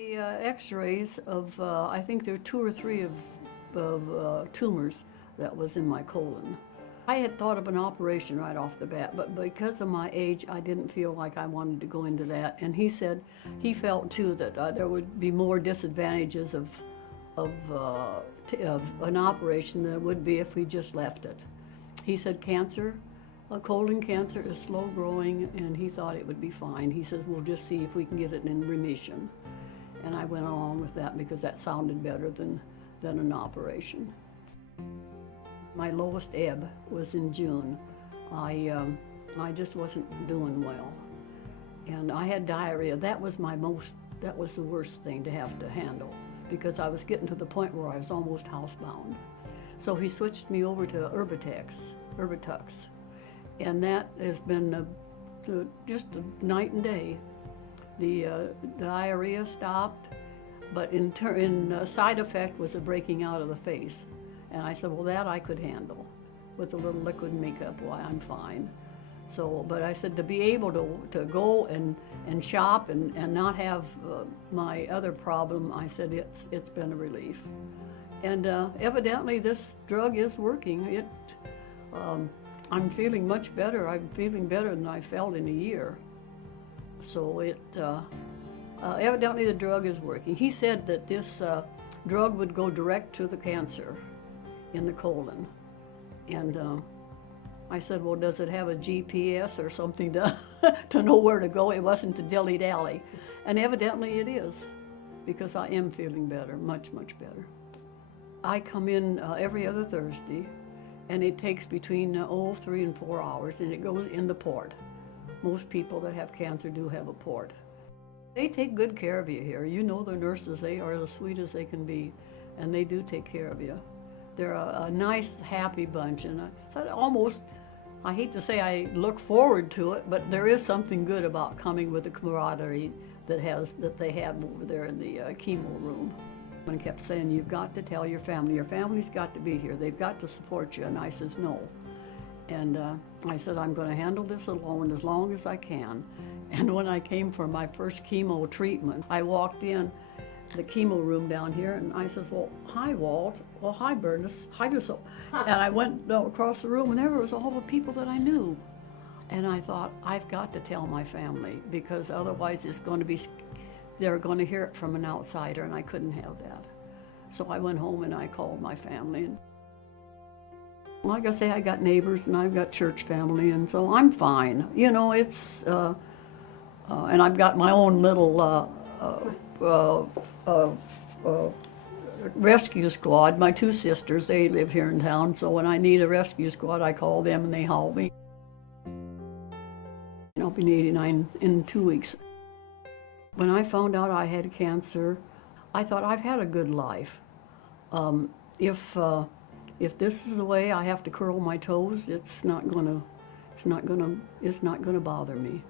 The x-rays of, I think there were 2 or 3 of tumors that was in my colon. I had thought of an operation right off the bat, but because of my age, I didn't feel like I wanted to go into that. And he said he felt too that there would be more disadvantages of an operation than there would be if we just left it. He said colon cancer is slow growing, and he thought it would be fine. He says, we'll just see if we can get it in remission. And I went along with that because that sounded better than an operation. My lowest ebb was in June. I just wasn't doing well. And I had diarrhea. That was the worst thing to have to handle because I was getting to the point where I was almost housebound. So he switched me over to Erbitux. And that has been just a night and day. The diarrhea stopped, but in side effect was a breaking out of the face. And I said, well, that I could handle with a little liquid makeup. Why, I'm fine. So, but I said to be able to go and shop and not have my other problem, I said it's been a relief. And evidently this drug is working. I'm feeling much better. I'm feeling better than I felt in a year. So evidently the drug is working. He said that this drug would go direct to the cancer in the colon. And I said, well, does it have a GPS or something to know where to go? It wasn't to dilly-dally. And evidently it is, because I am feeling better, much, much better. I come in every other Thursday, and it takes between 3 and 4 hours, and it goes in the port. Most people that have cancer do have a port. They take good care of you here. You know the nurses, they are as sweet as they can be, and they do take care of you. They're a nice, happy bunch, and I hate to say I look forward to it, but there is something good about coming with the camaraderie that they have over there in the chemo room. I kept saying, you've got to tell your family. Your family's got to be here. They've got to support you. And I says, no. And I said, I'm going to handle this alone as long as I can. And when I came for my first chemo treatment, I walked in the chemo room down here, and I says, well, hi, Walt. Well, hi, Bernice. Hi, Bissell. And I went across the room, and there was all the people that I knew. And I thought, I've got to tell my family, because otherwise they're going to hear it from an outsider, and I couldn't have that. So I went home and I called my family. And like I say, I got neighbors and I've got church family, and so I'm fine. You know, and I've got my own little rescue squad. My 2 sisters, they live here in town, so when I need a rescue squad, I call them and they haul me. I'll be 89 in 2 weeks. When I found out I had cancer, I thought I've had a good life. If this is the way I have to curl my toes, it's not gonna bother me.